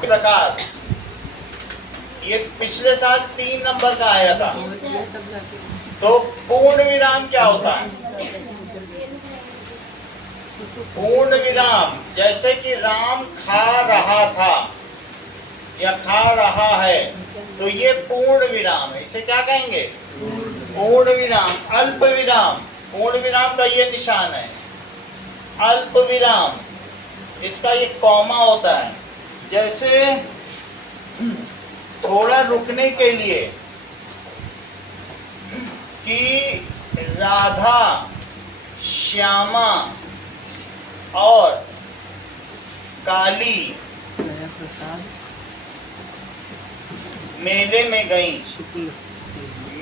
प्रकार, ये पिछले साल 3 नंबर का आया था। तो पूर्ण विराम क्या होता है? पूर्ण विराम, जैसे कि राम खा रहा था या खा रहा है, तो ये पूर्ण विराम है। इसे क्या कहेंगे? पूर्ण विराम। अल्प विराम, पूर्ण विराम का ये निशान है। अल्प विराम, इसका ये कॉमा होता है। जैसे थोड़ा रुकने के लिए कि राधा, श्यामा और काली मेले में गई,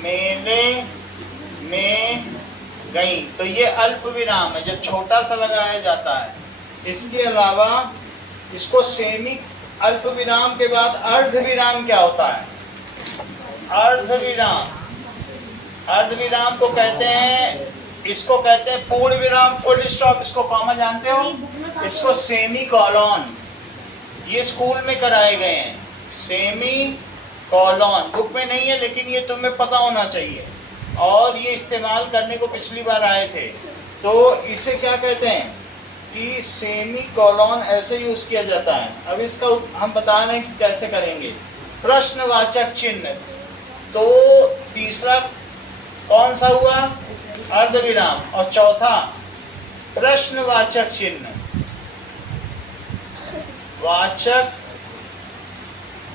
मेले में गई, तो ये अल्प विराम है, जब छोटा सा लगाया जाता है। इसके अलावा इसको सेमी अल्प विराम के बाद अर्ध विराम क्या होता है? अर्ध विराम, अर्ध विराम को कहते हैं, इसको कहते हैं पूर्ण विराम, फुल स्टॉप, इसको कॉमा जानते हो? इसको सेमी कॉलन, ये स्कूल में कराए गए हैं। सेमी कॉलन बुक में नहीं है, लेकिन ये तुम्हें पता होना चाहिए, और ये इस्तेमाल करने को पिछली बार आए थे। तो इसे क्या कहते हैं कि सेमी कॉलन ऐसे यूज किया जाता है। अब इसका हम बता रहे हैं कि कैसे करेंगे। प्रश्नवाचक चिन्ह, तो तीसरा कौन सा हुआ? अर्ध विराम। और चौथा प्रश्नवाचक चिन्ह, वाचक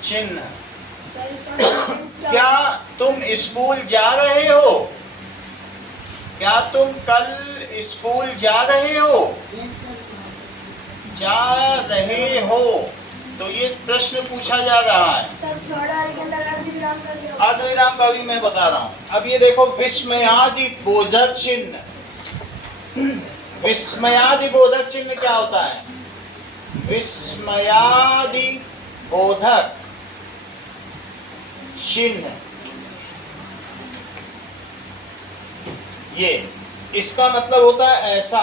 चिन्ह। क्या तुम स्कूल जा रहे हो? क्या तुम कल स्कूल जा रहे हो? जा रहे हो, तो ये प्रश्न पूछा जा रहा है। अर्धविराम का भी मैं बता रहा हूँ। अब ये देखो, विस्मयादि बोधक चिन्ह। विस्मयादि बोधक चिन्ह क्या होता है? विस्मयादि बोधक चिन्ह, ये इसका मतलब होता है ऐसा,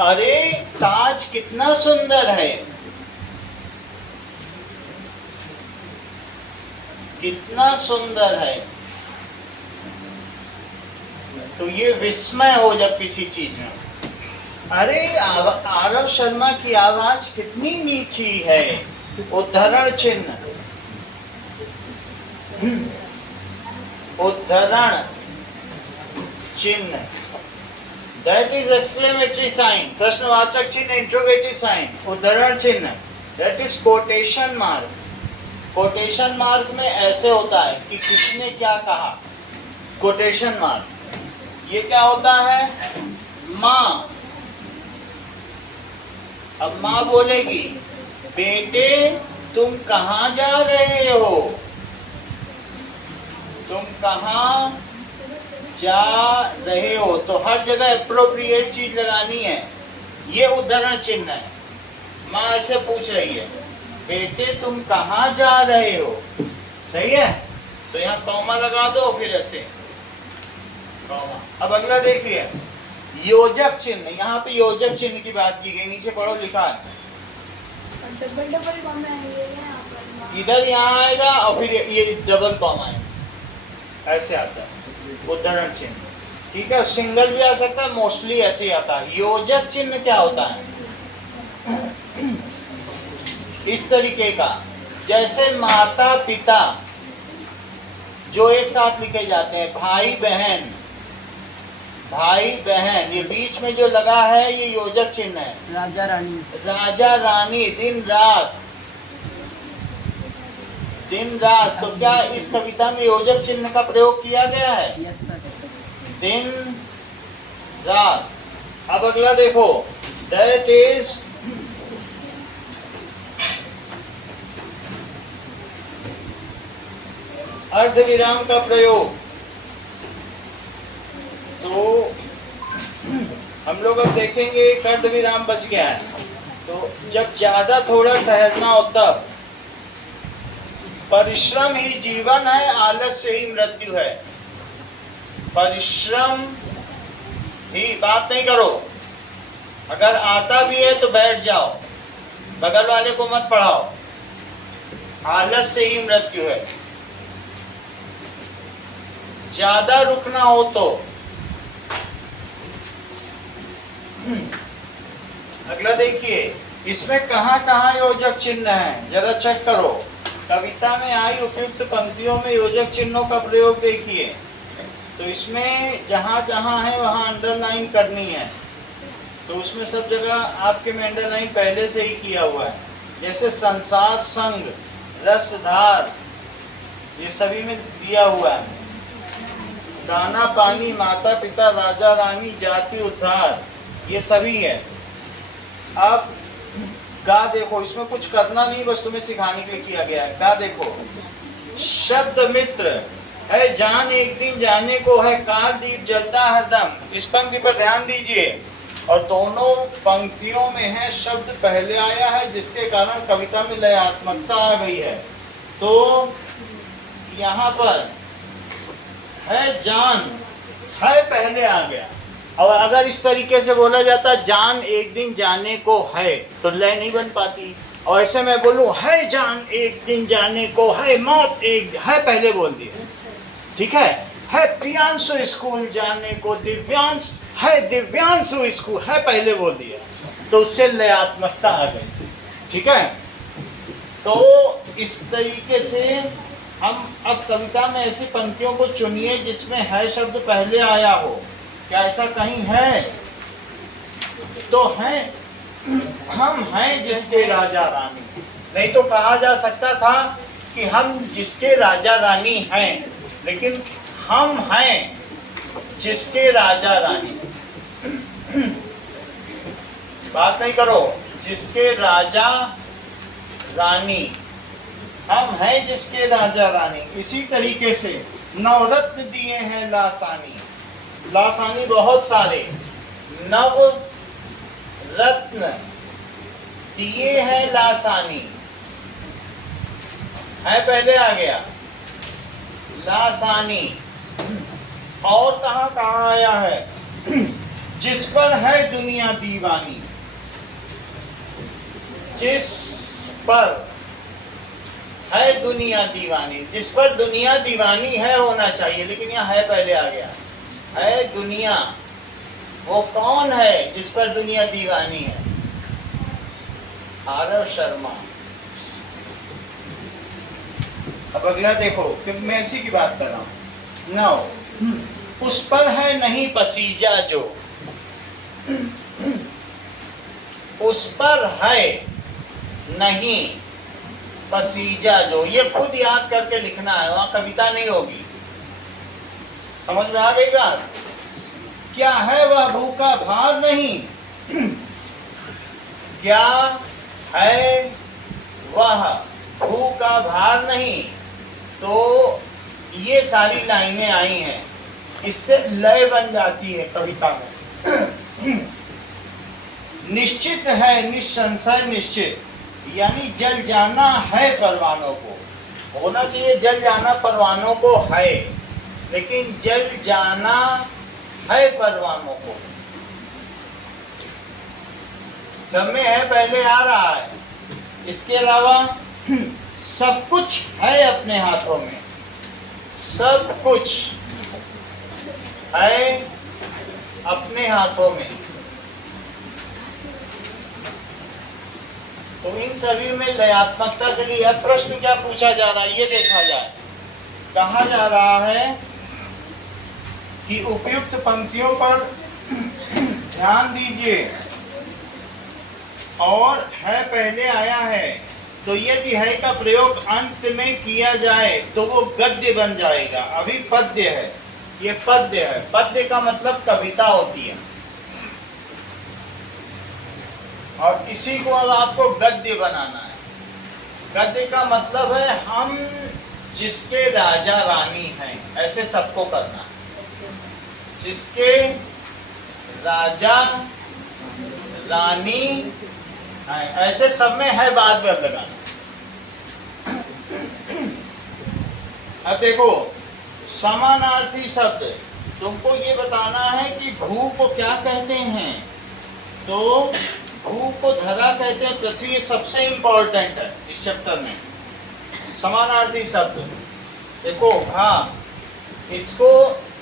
अरे ताज कितना सुंदर है, कितना सुंदर है। तो ये विस्मय हो जब किसी चीज में, अरे आरव शर्मा की आवाज कितनी मीठी है, उद्धरण चिन्ह। उद्धरण चिन्ह, दैट इज एक्सक्लेमेटरी साइन। प्रश्नवाचक चिन्ह इंट्रोगेटिव साइन। उद्धरण चिन्ह that is quotation mark. Quotation mark में ऐसे होता है कि किसने क्या कहा। कोटेशन मार्क ये क्या होता है? माँ, अब माँ बोलेगी, बेटे तुम कहाँ जा रहे हो? तुम कहाँ जा रहे हो, तो हर जगह एप्रोप्रिएट चीज लगानी है। ये उद्धरण चिन्ह है। माँ ऐसे पूछ रही है, बेटे तुम कहाँ जा रहे हो? सही है, तो यहाँ कॉमा लगा दो, फिर ऐसे कॉमा। अब अगला देखिए, योजक चिन्ह। यहाँ पे योजक चिन्ह की बात की गई, नीचे पढ़ो, लिखा है इधर, यहाँ आएगा और फिर ये डबल कॉमा है, ऐसे आता है उद्धरण चिन्ह। ठीक है, सिंगल भी आ सकता है, मोस्टली ऐसे ही आता है। योजक चिन्ह क्या होता है? इस तरीके का, जैसे माता पिता जो एक साथ लिखे जाते हैं, भाई बहन, भाई बहन, ये बीच में जो लगा है ये योजक चिन्ह है। राजा रानी, राजा रानी, दिन रात, दिन रात। तो क्या इस कविता में योजक चिन्ह का प्रयोग किया गया है? Yes sir. दिन रात। अब अगला देखो, दैट इज अर्धविराम का प्रयोग। तो हम लोग अब देखेंगे एक अर्धविराम बच गया है। तो जब ज्यादा थोड़ा ठहरना हो तब, परिश्रम ही जीवन है, आलस्य ही मृत्यु है। परिश्रम ही, बात नहीं करो, अगर आता भी है तो बैठ जाओ, बगल वाले को मत पढ़ाओ, आलस से ही मृत्यु है। ज्यादा रुकना हो तो अगला देखिए, इसमें कहाँ कहाँ योजक चिन्ह है, जरा चेक करो। कविता में आई उपयुक्त पंक्तियों में योजक चिन्हों का प्रयोग देखिए। तो इसमें जहाँ जहाँ है वहाँ अंडरलाइन करनी है। तो उसमें सब जगह आपके में अंडरलाइन पहले से ही किया हुआ है। जैसे संसार, संग, रसधार, ये सभी में दिया हुआ है। दाना पानी, माता पिता, राजा रानी, जाति उद्धार, ये सभी है। अब गा देखो, इसमें कुछ करना नहीं, बस तुम्हें सिखाने के लिए किया गया है। गा देखो, शब्द मित्र है, जान एक दिन जाने को है, काल दीप जलता हरदम। इस पंक्ति पर ध्यान दीजिए, और दोनों पंक्तियों में है शब्द पहले आया है, जिसके कारण कविता में लयात्मकता आ गई है। तो यहाँ पर है जान, है पहले आ गया। और अगर इस तरीके से बोला जाता जान एक दिन जाने को है, तो लय नहीं बन पाती। और ऐसे मैं बोलूं है जान एक दिन जाने को है, मौत एक है पहले बोल दिया, ठीक है प्रियांशु स्कूल जाने को, दिव्यांश है दिव्यांशु स्कूल है पहले बोल दिया, तो उससे लयात्मकता आ गई, ठीक है। तो इस तरीके से हम अब कविता में ऐसी पंक्तियों को चुनिए जिसमें है शब्द पहले आया हो। क्या ऐसा कहीं है? तो है, हम हैं जिसके राजा रानी। नहीं तो कहा जा सकता था कि हम जिसके राजा रानी हैं, लेकिन हम हैं जिसके राजा रानी। बात नहीं करो, जिसके राजा रानी, हम हैं जिसके राजा रानी। इसी तरीके से नवरत्न दिए हैं लासानी, लासानी बहुत सारे, नव रत्न दिए हैं लासानी, है पहले आ गया लासानी। और कहाँ कहाँ आया है? जिस पर है दुनिया दीवानी, जिस पर है दुनिया दीवानी, जिस पर दुनिया दीवानी है होना चाहिए, लेकिन यहाँ है पहले आ गया। है दुनिया, वो कौन है जिस पर दुनिया दीवानी है? आरव शर्मा। अब अगला देखो, कि मैं इसी की बात कर रहा हूं। नौ, उस पर है नहीं पसीजा जो, उस पर है नहीं पसीजा जो, ये खुद याद करके लिखना है, वहां कविता नहीं होगी। समझ में आ गई बात? क्या है वह भूखा भार नहीं, क्या है वह भूखा भार नहीं। तो ये सारी लाइनें आई हैं, इससे लय बन जाती है कविता में। निश्चित है निसंशय निश्चित, यानी जल जाना है परवानों को, होना चाहिए जल जाना परवानों को है, लेकिन जल जाना है परवानों को, सब में है पहले आ रहा है। इसके अलावा सब कुछ है अपने हाथों में, सब कुछ है अपने हाथों में। तो इन सभी में लयात्मकता के लिए अब प्रश्न क्या पूछा जा रहा है, ये देखा जाए। कहा जा रहा है कि उपयुक्त पंक्तियों पर ध्यान दीजिए, और है पहले आया है, तो यदि है का प्रयोग अंत में किया जाए तो वो गद्य बन जाएगा। अभी पद्य है, ये पद्य है। पद्य का मतलब कविता होती है, और इसी को अब आपको गद्य बनाना है। गद्य का मतलब है हम जिसके राजा रानी हैं, ऐसे सबको करना है। जिसके राजा रानी हैं, ऐसे सब में है, बाद में अब लगाना। अब देखो, समानार्थी शब्द, तुमको ये बताना है कि भू को क्या कहते हैं। तो भू को धरा कहते हैं, पृथ्वी ये सबसे इंपॉर्टेंट है इस चैप्टर में। समानार्थी शब्द देखो, हाँ, इसको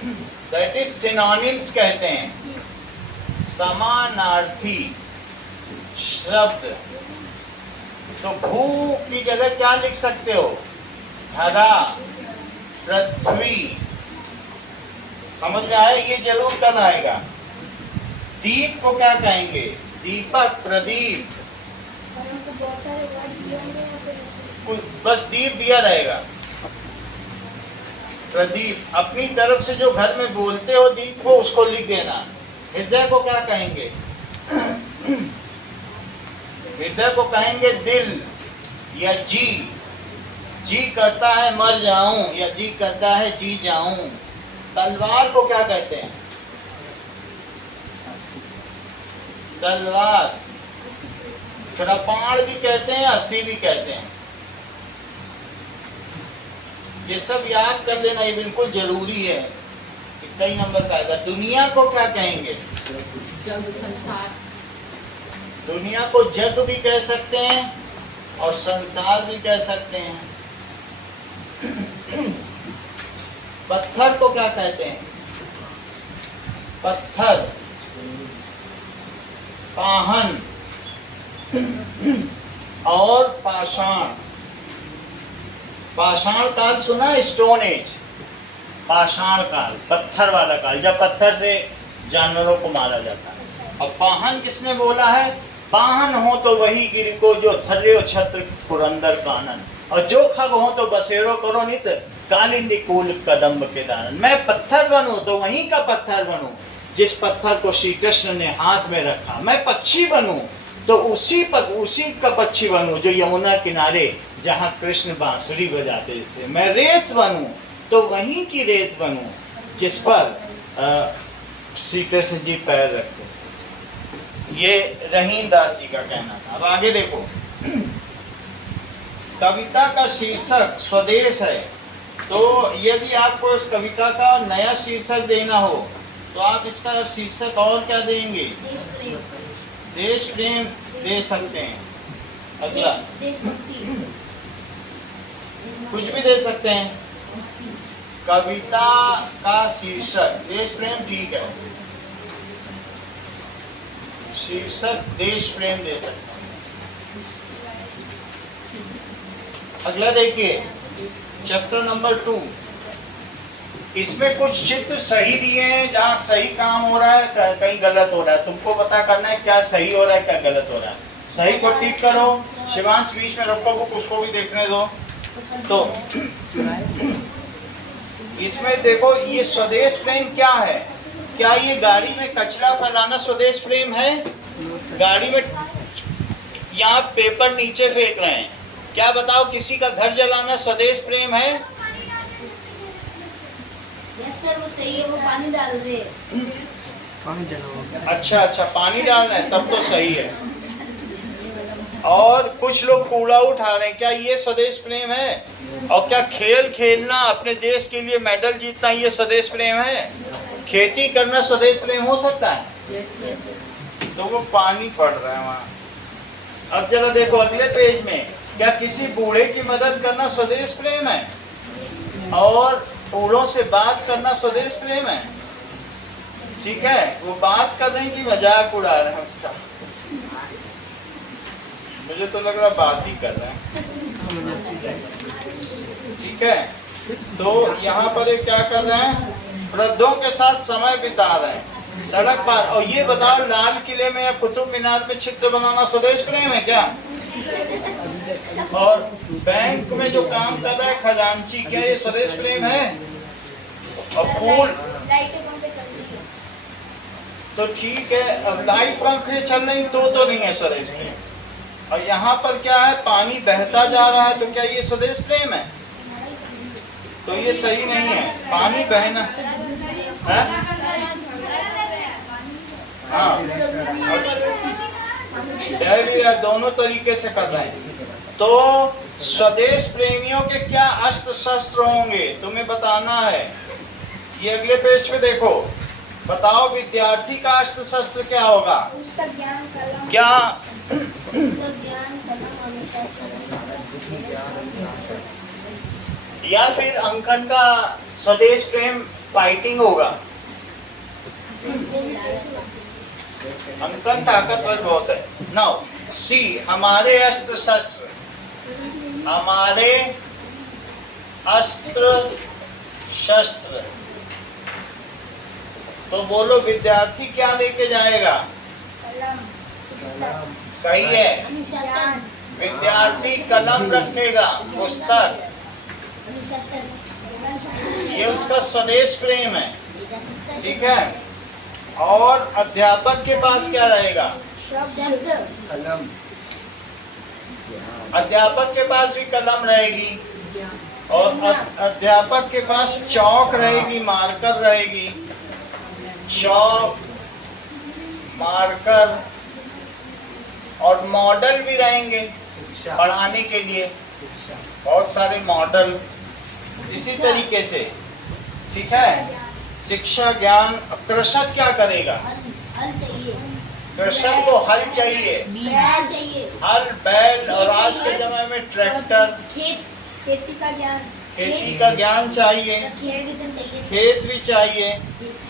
दैट इज सिनोनिम्स कहते हैं, समानार्थी शब्द। तो भू की जगह क्या लिख सकते हो? धरा, पृथ्वी। समझ में आया? ये जरूर कल आएगा। दीप को क्या कहेंगे? दीपक, प्रदीप। बस दीप दिया रहेगा। प्रदीप। अपनी तरफ से जो घर में बोलते हो दीप को, उसको लिख देना। हृदय को क्या कहेंगे? हृदय को कहेंगे दिल या जी। जी करता है मर जाऊं, या जी करता है जी जाऊं। तलवार को क्या कहते हैं? तलवार। कृपाण भी कहते हैं, अस्सी भी कहते हैं। ये सब याद कर लेना, ये बिल्कुल जरूरी है। कितना ही नंबर का आएगा। दुनिया को क्या कहेंगे? जग, संसार। दुनिया को जग भी कह सकते हैं और संसार भी कह सकते हैं। पत्थर को क्या कहते हैं? पत्थर, पाहन और पाषाण। पाषाण काल सुना है? Stone age. पाषाण काल, पत्थर वाला काल, जब पत्थर से जानवरों को मारा जाता है। और पाहन किसने बोला है? पाहन हो तो वही गिर को जो धर्यो छत्र पुरंदर कानन, और जो खग हो तो बसेरो करो नित कालिंदी कूल कदम्ब के दानन। मैं पत्थर बनूं तो वहीं का पत्थर बनूं जिस पत्थर को श्री कृष्ण ने हाथ में रखा। मैं पक्षी बनूं तो उसी का पक्षी बनूं जो यमुना किनारे जहाँ कृष्ण बांसुरी बजाते थे। मैं रेत बनूं तो वहीं की रेत बनूं जिस पर श्री कृष्ण जी पैर रखते। ये रहीम दास जी का कहना था। अब आगे देखो, कविता का शीर्षक स्वदेश है। तो यदि आपको इस कविता का नया शीर्षक देना हो तो आप इसका शीर्षक और क्या देंगे? देश प्रेम दे सकते हैं। अगला कुछ भी दे सकते हैं। कविता का शीर्षक देश प्रेम, ठीक है। शीर्षक देश प्रेम दे सकते हैं। अगला देखिए, चैप्टर नंबर 2। इसमें कुछ चित्र सही दिए हैं, जहाँ सही काम हो रहा है, कहीं गलत हो रहा है। तुमको पता करना है क्या सही हो रहा है, क्या गलत हो रहा है। सही को टिक करो। शिवांश बीच में रखो बुक, उसको भी देखने दो। तो इसमें देखो, ये स्वदेश प्रेम क्या है? क्या ये गाड़ी में कचरा फैलाना स्वदेश प्रेम है? गाड़ी में यहाँ पेपर नीचे फेंक रहे हैं, क्या बताओ किसी का घर जलाना स्वदेश प्रेम है? यस सर, वो सही है, वो पानी डाल रहे हैं। अच्छा, पानी डालना है, तब तो सही है। और कुछ लोग कूड़ा उठा रहे हैं, क्या ये स्वदेश प्रेम है? और क्या खेल खेलना, अपने देश के लिए मेडल जीतना, ये स्वदेश प्रेम है? खेती करना स्वदेश प्रेम हो सकता है? तो वो पानी पड़ रहा है वहाँ। अब जरा देखो अगले पेज में, क्या किसी बूढ़े की मदद करना स्वदेश प्रेम है? और फूलों से बात करना स्वदेश प्रेम है? ठीक है, वो बात कर रहे हैं कि मजाक उड़ा रहे हैं उसका? मुझे तो लग रहा बात ही कर रहे हैं। ठीक है, तो यहाँ पर ये क्या कर रहे हैं? वृद्धों के साथ समय बिता रहे हैं सड़क पर। और ये बताओ, लाल किले में या कुतुब मीनार पे चित्र बनाना स्वदेश प्रेम है क्या? और बैंक में जो काम कर रहा है खजांची, क्या ये स्वदेश प्रेम है? और फूल तो ठीक है, अब लाइट पंखे चल रही तो नहीं है स्वदेश प्रेम। और यहाँ पर क्या है? पानी बहता जा रहा है, तो क्या ये स्वदेश प्रेम है? तो ये सही नहीं है। पानी बहना है? हाँ, जय वीरा, दोनों तरीके से कर रहे हैं। तो स्वदेश प्रेमियों के क्या अस्त्र शस्त्र होंगे तुम्हें बताना है। ये अगले पेज पे देखो, बताओ विद्यार्थी का अस्त्र शस्त्र क्या होगा? उसका ज्ञान कलम क्या? उसका ज्ञान कलम अनुशासन या फिर अंकन का स्वदेश प्रेम फाइटिंग होगा? अंकन ताकतवर बहुत है। नाउ सी, हमारे अस्त्र शस्त्र, हमारे अस्त्र शस्त्र। तो बोलो विद्यार्थी क्या लेके जाएगा? कलम सही है, अनुशासन विद्यार्थी कलम रखेगा, पुस्तक। अनुशासन ये उसका स्वदेश प्रेम है, ठीक है। और अध्यापक के पास क्या रहेगा? शब्द कलम अध्यापक के पास भी कलम रहेगी, और अध्यापक के पास चौक रहेगी, मार्कर रहेगी। चौक, मार्कर और मॉडल भी रहेंगे शिक्षा पढ़ाने के लिए, शिक्षा बहुत सारे मॉडल। इसी तरीके से, ठीक है, शिक्षा ज्ञान। कृषक क्या करेगा? हल चाहिए, कृषक को हल चाहिए, बैल चाहिए, हल, बैल, और आज के समय में ट्रैक्टर। खेती का ज्ञान, खेती का ज्ञान चाहिए, खेत चाहिए, खेत भी चाहिए,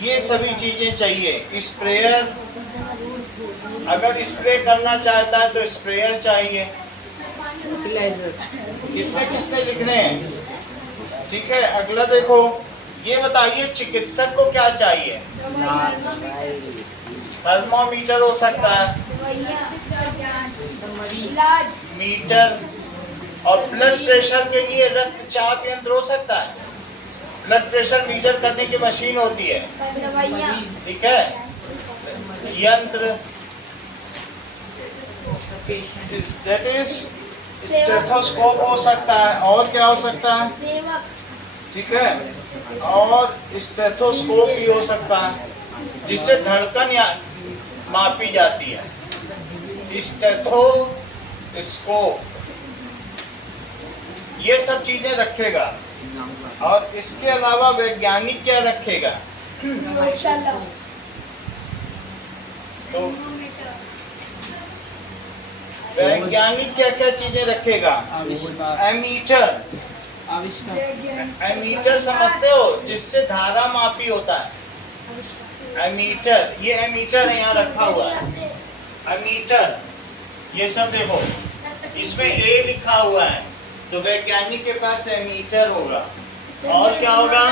ये सभी चीजें चाहिए। स्प्रेयर, अगर स्प्रे करना चाहता है तो स्प्रेयर चाहिए। फर्टिलाइजर कितने कितने लिखने हैं, ठीक है। अगला देखो, ये बताइए चिकित्सक को क्या चाहिए? थर्मोमीटर हो सकता है, इलाज, मीटर, और ब्लड प्रेशर के लिए रक्तचाप यंत्र हो सकता है। ब्लड प्रेशर मीजर करने की मशीन होती है, दवाइयाँ, ठीक है, यंत्र। दैट इज स्टेथोस्कोप हो सकता है। और क्या हो सकता है? सेवक, ठीक है, और स्टेथोस्कोप भी हो सकता है, जिससे धड़कन या मापी जाती है। स्टेथोस्कोप, ये सब चीजें रखेगा। और इसके अलावा वैज्ञानिक क्या रखेगा? प्रयोगशाला, तो वैज्ञानिक क्या क्या चीजें रखेगा? एमीटर, एमीटर समझते हो, जिससे धारा मापी होता है। एमीटर, ये एमीटर है, यहाँ रखा हुआ है एमीटर। ये सब देखो, इसमें ए लिखा हुआ है, तो वैज्ञानिक के पास एमीटर होगा। और क्या होगा?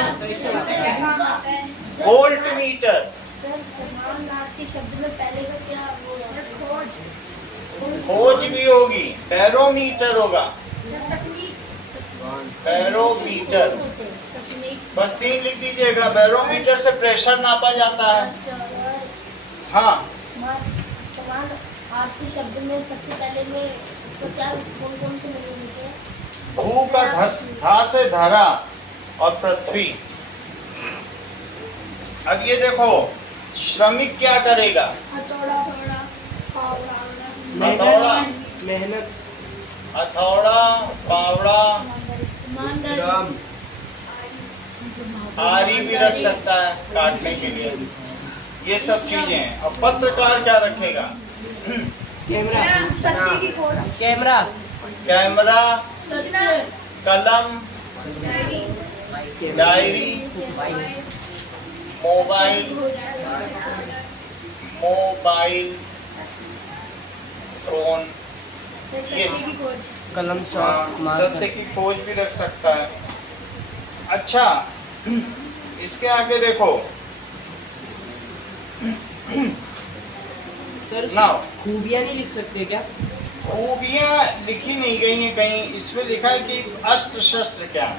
Volt meter. सर समानार्थी शब्द में पहले का क्या वो है? खोज, खोज भी होगी। बैरोमीटर होगा, तकनीक, बैरोमीटर। तकनीक, बस 3 लिख दीजिएगा। बैरोमीटर से प्रेशर नापा जाता है। हाँ, समानार्थी शब्द में सबसे पहले में इसका क्या कौन कौन से मिले होते हैं? भू का धा से धरा और पृथ्वी। अब ये देखो, श्रमिक क्या करेगा? हथौड़ा, फावड़ा, हथौड़ा, मेहनत हथौड़ा, फावड़ा, श्रम आरी भी रख सकता है काटने के लिए। ये सब चीजें हैं। और पत्रकार क्या रखेगा? कैमरा सत्य की खोज, कैमरा कैमरा, सूचना, कलम, डायरी, मोबाइल, मोबाइल फोन, सत्य की खोज, कलम हाँ, चौक सत्य मार्कर की खोज भी रख सकता है। अच्छा, इसके आगे देखो, सर नाउ खूबियाँ नहीं लिख सकते क्या? खूबियाँ लिखी नहीं गई हैं कहीं। इसमें लिखा है कि अस्त्र शस्त्र क्या है,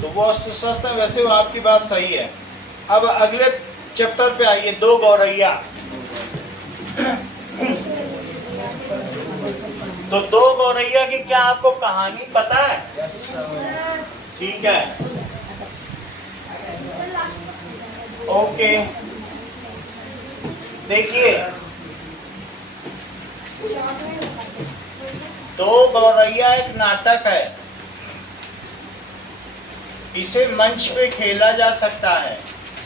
तो वो अस्त्र शस्त्र, वैसे वो आपकी बात सही है। अब अगले चैप्टर पे आइए, 2 गौरैया। तो 2 गौरैया की क्या आपको कहानी पता है? ठीक है, ओके। देखिए, 2 गौरैया एक नाटक है। इसे मंच पे खेला जा सकता है।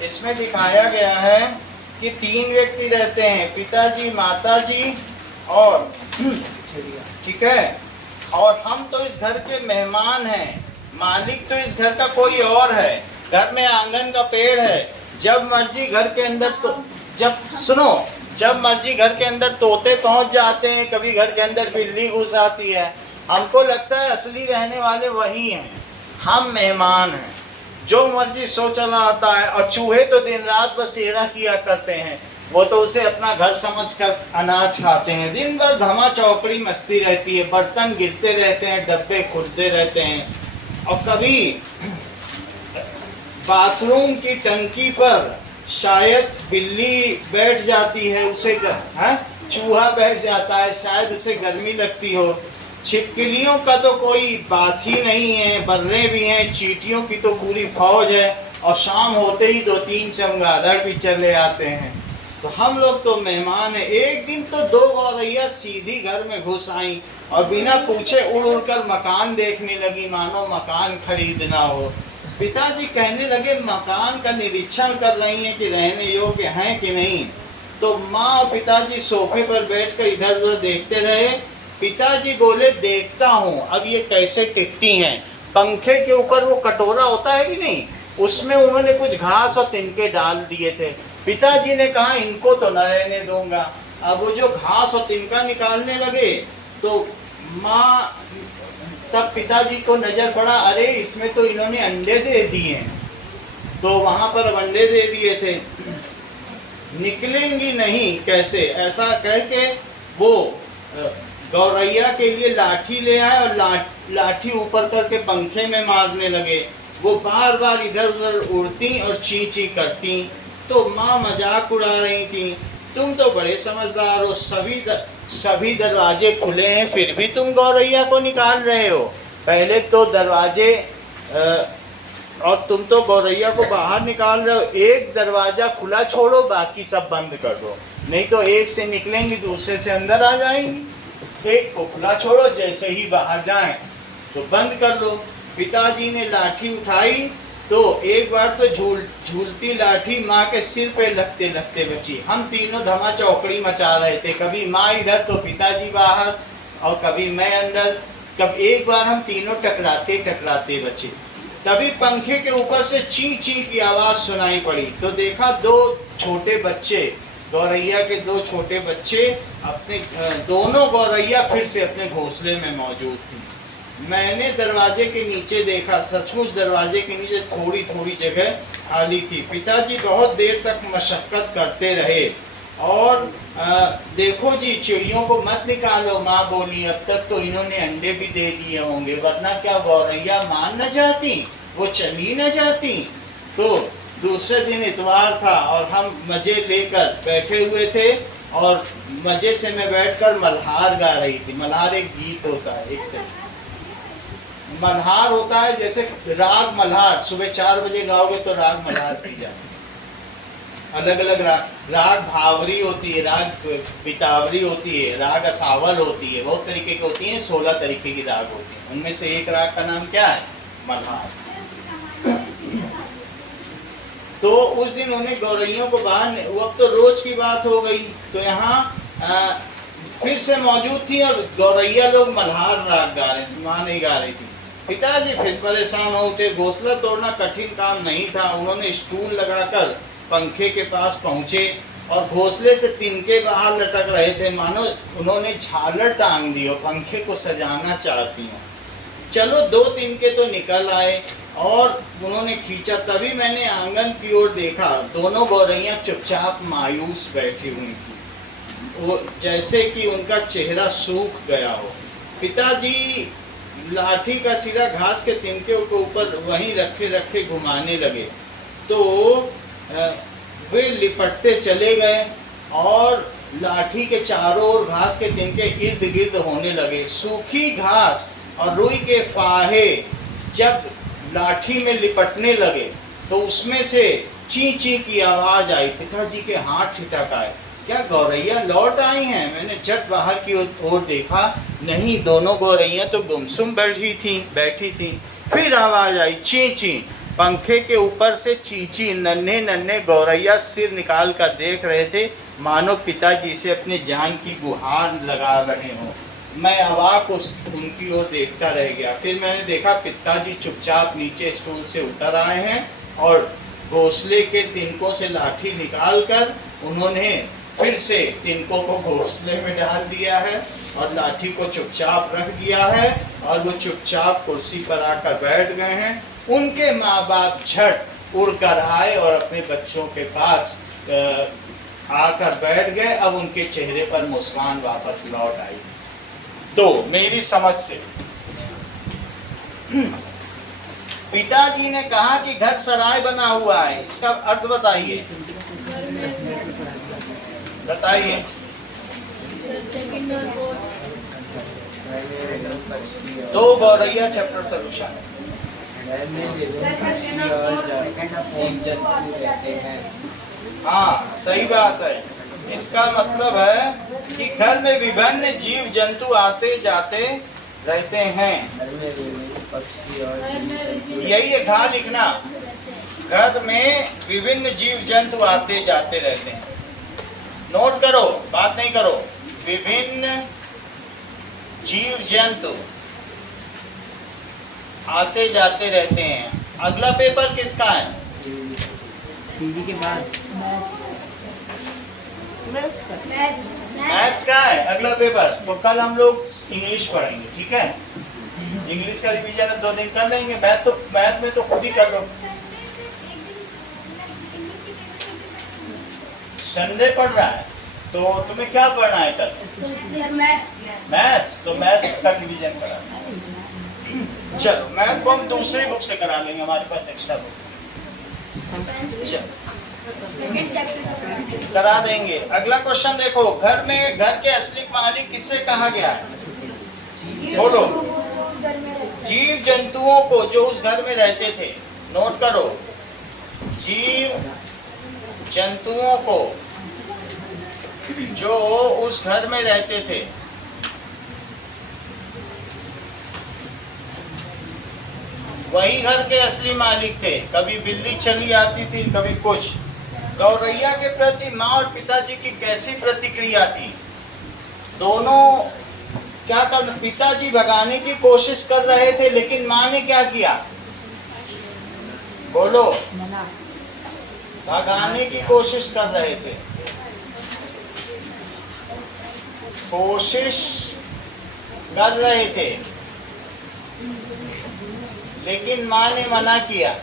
इसमें दिखाया गया है कि 3 व्यक्ति रहते हैं, पिताजी, माताजी और ठीक है, और हम तो इस घर के मेहमान हैं, मालिक तो इस घर का कोई और है। घर में आंगन का पेड़ है, जब मर्जी घर के अंदर तो जब मर्जी घर के अंदर तोते पहुंच जाते हैं, कभी घर के अंदर बिल्ली घुस आती है। हमको लगता है असली रहने वाले वही हैं, हम मेहमान हैं। जो मर्जी सो चला आता है, और चूहे तो दिन रात बसेरा किया करते हैं, वो तो उसे अपना घर समझकर अनाज खाते हैं। दिन भर धमा चौकड़ी मस्ती रहती है, बर्तन गिरते रहते हैं, डब्बे खुलते रहते हैं। और कभी बाथरूम की टंकी पर शायद बिल्ली बैठ जाती है, उसे चूहा बैठ जाता है, शायद उसे गर्मी लगती हो। छिपकलियों का तो कोई बात ही नहीं है, बर्रे भी हैं, चींटियों की तो पूरी फौज है, और शाम होते ही 2-3 चमगादड़ भी चले आते हैं। तो हम लोग तो मेहमान हैं। एक दिन तो 2 गौरैया सीधी घर में घुस आई और बिना पूछे उड़ उड़ कर मकान देखने लगी, मानो मकान खरीदना हो। पिताजी कहने लगे, मकान का निरीक्षण कर रही हैं कि रहने योग्य हैं कि नहीं। तो माँ और पिताजी सोफे पर बैठकर इधर उधर देखते रहे। पिताजी बोले, देखता हूँ अब ये कैसे टिकती हैं। पंखे के ऊपर वो कटोरा होता है कि नहीं, उसमें उन्होंने कुछ घास और तिनके डाल दिए थे। पिताजी ने कहा, इनको तो न रहने दूंगा। अब वो जो घास और तिनका निकालने लगे तो माँ, तब पिताजी को नजर पड़ा, अरे इसमें तो इन्होंने अंडे दे दिए हैं। तो वहां पर अंडे दे दिए थे, निकलेंगी नहीं कैसे, ऐसा कह के वो गौरैया के लिए लाठी ले आए और लाठी ऊपर करके पंखे में मारने लगे। वो बार बार इधर उधर उड़ती और ची ची करती। तो माँ मजाक उड़ा रही थी, तुम तो बड़े समझदार हो, सभी दरवाजे खुले हैं, फिर भी तुम गौरैया को निकाल रहे हो। पहले तो दरवाजे और तुम तो गौरैया को बाहर निकाल रहे हो। एक दरवाजा खुला छोड़ो, बाकी सब बंद कर दो, नहीं तो एक से निकलेंगी दूसरे से अंदर आ जाएंगी। एक को खुला छोड़ो, जैसे ही बाहर जाएं तो बंद कर लो। पिताजी ने लाठी उठाई तो एक बार तो झूलती लाठी माँ के सिर पे लगते लगते बची। हम तीनों धमा चौकड़ी मचा रहे थे, कभी माँ इधर तो पिताजी बाहर और कभी मैं अंदर। कब एक बार हम तीनों टकराते टकराते बचे। तभी पंखे के ऊपर से ची ची की आवाज़ सुनाई पड़ी। तो देखा 2 छोटे बच्चे, गौरैया के 2 छोटे बच्चे, अपने दोनों गौरैया फिर से अपने घोंसले में मौजूद थी। मैंने दरवाजे के नीचे देखा, सचमुच दरवाजे के नीचे थोड़ी थोड़ी जगह खाली थी। पिताजी बहुत देर तक मशक्कत करते रहे और देखो जी, चिड़ियों को मत निकालो, माँ बोली, अब तक तो इन्होंने अंडे भी दे दिए होंगे, वरना क्या गौरैया मान न जाती, वो चली न जाती। तो दूसरे दिन इतवार था और हम मज़े लेकर बैठे हुए थे और मज़े से मैं बैठकर मल्हार गा रही थी। मल्हार एक गीत होता है, एक मल्हार होता है, जैसे राग मल्हार सुबह 4 बजे गाओगे तो राग मल्हार की जाती है। अलग अलग राग भावरी होती है, राग बितावरी होती है, राग असावल होती है, बहुत तरीके की होती हैं, 16 तरीके की राग होती हैं। उनमें से एक राग का नाम क्या है? मल्हार। तो उस दिन उन्हें गौरैयों को बाहर, वो अब तो रोज की बात हो गई, तो यहाँ फिर से मौजूद थी और गौरैया लोग मल्हार राग गा रहे थे, माँ नहीं गा रही थी। पिताजी फिर परेशान हो उठे। घोंसला तोड़ना कठिन काम नहीं था। उन्होंने स्टूल लगाकर पंखे के पास पहुँचे और घोंसले से तिनके बाहर लटक रहे थे, मानो उन्होंने झालर टांग दी हो, पंखे को सजाना चाहती हो। चलो 2 तिनके तो निकल आए और उन्होंने खींचा। तभी मैंने आंगन की ओर देखा, दोनों गौरैया चुपचाप मायूस बैठी हुई थी, वो जैसे कि उनका चेहरा सूख गया हो। पिताजी लाठी का सिरा घास के तिनके के ऊपर वहीं रखे रखे घुमाने लगे। तो वे लिपटते चले गए और लाठी के चारों ओर घास के तिनके इर्द गिर्द होने लगे। सूखी घास और रुई के फाहे जब लाठी में लिपटने लगे तो उसमें से ची ची की आवाज़ आई। पिताजी के हाथ ठिठक आए, क्या गौरैया लौट आई हैं? मैंने झट बाहर की ओर देखा, नहीं, दोनों गौरैया तो गुमसुम बैठी थी। फिर आवाज़ आई ची ची। पंखे के ऊपर से चींची नन्हे नन्हे गौरैया सिर निकाल कर देख रहे थे, मानो पिताजी से अपने जान की गुहार लगा रहे हों। मैं अवाक उनकी ओर देखता रह गया। फिर मैंने देखा पिताजी चुपचाप नीचे स्टूल से उतर आए हैं और घोंसले के तिनकों से लाठी निकालकर उन्होंने फिर से तिनकों को घोंसले में डाल दिया है और लाठी को चुपचाप रख दिया है और वो चुपचाप कुर्सी पर आकर बैठ गए हैं। उनके माँ बाप झट उड़कर आए और अपने बच्चों के पास आकर बैठ गए। अब उनके चेहरे पर मुस्कान वापस लौट आई। तो मेरी समझ से पिताजी ने कहा कि घर सराय बना हुआ है, इसका अर्थ बताइए, बताइए। दो गौरैया चैप्टर सोल्यूशन। हाँ सही बात है। इसका मतलब है कि घर में विभिन्न जीव जंतु आते जाते रहते हैं। यही है घा लिखना, घर में विभिन्न जीव जंतु आते जाते रहते हैं। नोट करो, बात नहीं करो। विभिन्न जीव जंतु आते जाते रहते हैं। अगला पेपर किसका है? हिंदी के बाद मैथ्स का है अगला पेपर। तो कल हम लोग इंग्लिश पढ़ेंगे, ठीक है? इंग्लिश का रिवीजन 2 दिन कर लेंगे। मैथ में तो खुद ही कर लो। संडे पढ़ रहा है तो तुम्हें क्या पढ़ना है कल? मैथ्स। तो मैथ्स का रिवीजन करा। चलो मैथ को हम दूसरी बुक से करा लेंगे, हमारे पास एक्स्ट्रा बुक। चलो करा देंगे। अगला क्वेश्चन देखो, घर के असली मालिक किससे कहा गया है? बोलो। जीव जंतुओं को जो उस घर में रहते थे। नोट करो, जीव जंतुओं को जो उस घर में रहते थे। वही घर के असली मालिक थे। कभी बिल्ली चली आती थी, कभी कुछ। गौरैया के प्रति माँ और पिताजी की कैसी प्रतिक्रिया थी? दोनों क्या कर, पिताजी भगाने की कोशिश कर रहे थे, लेकिन माँ ने क्या किया? बोलो। भगाने की कोशिश कर रहे थे, कोशिश कर रहे थे, लेकिन माँ ने मना किया।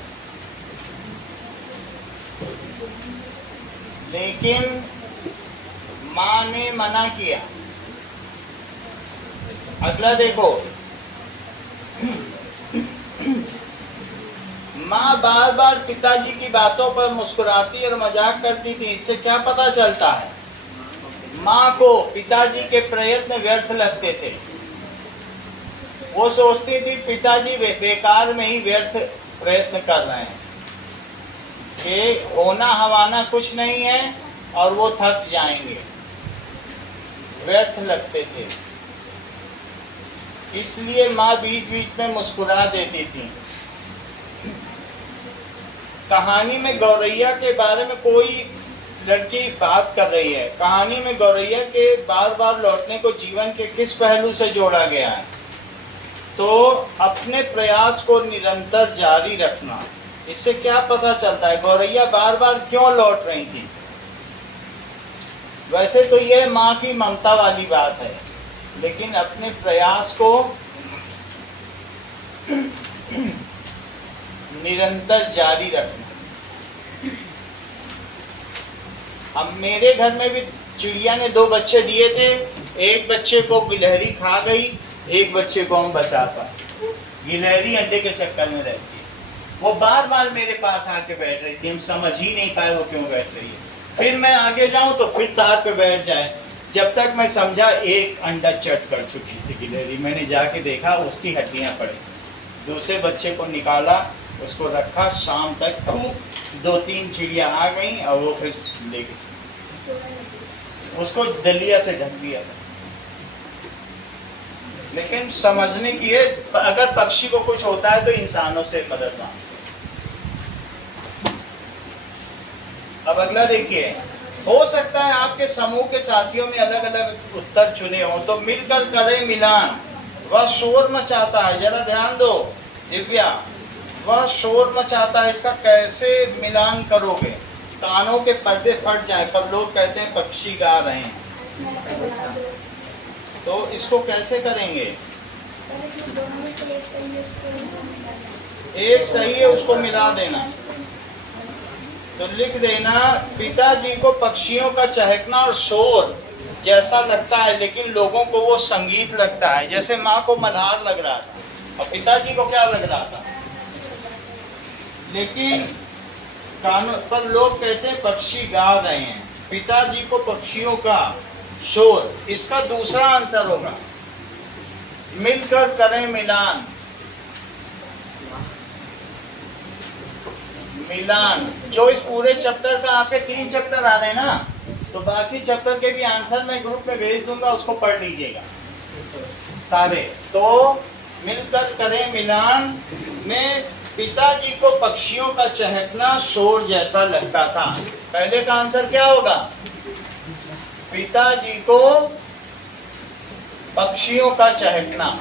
लेकिन माँ ने मना किया। अगला देखो, माँ बार बार पिताजी की बातों पर मुस्कुराती और मजाक करती थी। इससे क्या पता चलता है? माँ को पिताजी के प्रयत्न व्यर्थ लगते थे। वो सोचती थी पिताजी बेकार में ही व्यर्थ प्रयत्न कर रहे हैं, कि होना हवाना कुछ नहीं है और वो थक जाएंगे, व्यर्थ लगते थे। इसलिए माँ बीच बीच में मुस्कुरा देती थी। कहानी में गौरैया के बारे में कोई लड़की बात कर रही है। कहानी में गौरैया के बार बार लौटने को जीवन के किस पहलू से जोड़ा गया है? तो अपने प्रयास को निरंतर जारी रखना। इससे क्या पता चलता है? गौरैया बार बार क्यों लौट रही थी? वैसे तो यह माँ की ममता वाली बात है, लेकिन अपने प्रयास को निरंतर जारी रखना। अब मेरे घर में भी चिड़िया ने 2 बच्चे दिए थे। एक बच्चे को गिलहरी खा गई, एक बच्चे को हम बचा पाए। गिलहरी अंडे के चक्कर में रहती है। वो बार बार मेरे पास आके बैठ रही थी, हम समझ ही नहीं पाए वो क्यों बैठ रही है। फिर मैं आगे जाऊं तो फिर तार पे बैठ जाए। जब तक मैं समझा एक अंडा चट कर चुकी थी गिलहरी। मैंने जाके देखा उसकी हड्डियां पड़ी। दूसरे बच्चे को निकाला, उसको रखा, शाम तक खूब 2-3 चिड़िया आ गई और वो फिर लेके चली। उसको दलिया से ढक दिया था। लेकिन समझने की है, अगर पक्षी को कुछ होता है तो इंसानों से मदद मांगे। अब अगला देखिए, हो सकता है आपके समूह के साथियों में अलग अलग उत्तर चुने हो, तो मिलकर करें मिलान। वह शोर मचाता है, जरा ध्यान दो दिव्या, वह शोर मचाता है, इसका कैसे मिलान करोगे? कानों के पर्दे फट जाए, पर लोग कहते हैं पक्षी गा रहे हैं, ऐसे बना दो। तो इसको कैसे करेंगे? पहले इसमें दोनों में से एक सही है, उसको मिलाना। एक सही है, उसको मिला देना। तो लिख देना, पिताजी को पक्षियों का चहकना और शोर जैसा लगता है, लेकिन लोगों को वो संगीत लगता है। जैसे माँ को मल्हार लग रहा था और पिताजी को क्या लग रहा था, लेकिन कानों पर लोग कहते हैं पक्षी गा रहे हैं। पिताजी को पक्षियों का शोर, इसका दूसरा आंसर होगा मिलकर करें मिलान। मिलान, जो इस पूरे चैप्टर का आपके 3 चैप्टर आ रहे हैं ना, तो बाकी चैप्टर के भी आंसर मैं ग्रुप में भेज दूंगा, उसको पढ़ लीजिएगा सारे। तो मिलकर करें मिलान में पिताजी को पक्षियों का चहकना शोर जैसा लगता था। पहले का आंसर क्या होगा? पिताजी को पक्षियों का चहकना,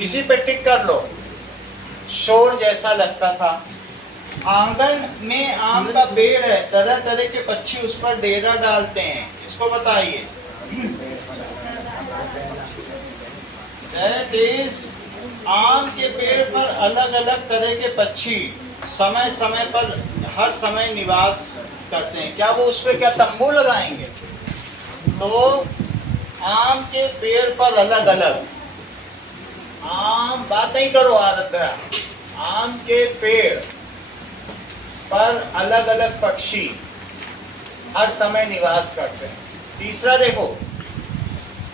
इसी पे टिक कर लो, शोर जैसा लगता था। आंगन में आम का पेड़ है, तरह तरह के पक्षी उस पर डेरा डालते हैं, इसको बताइए। दैट इज, आम के पेड़ पर अलग अलग तरह के पक्षी समय समय पर हर समय निवास करते हैं। क्या वो उस पर क्या तंबू लगाएंगे? तो आम के पेड़ पर अलग अलग, आम बात नहीं करो आराध्या, आम के पेड़ पर अलग अलग पक्षी हर समय निवास करते हैं। तीसरा देखो,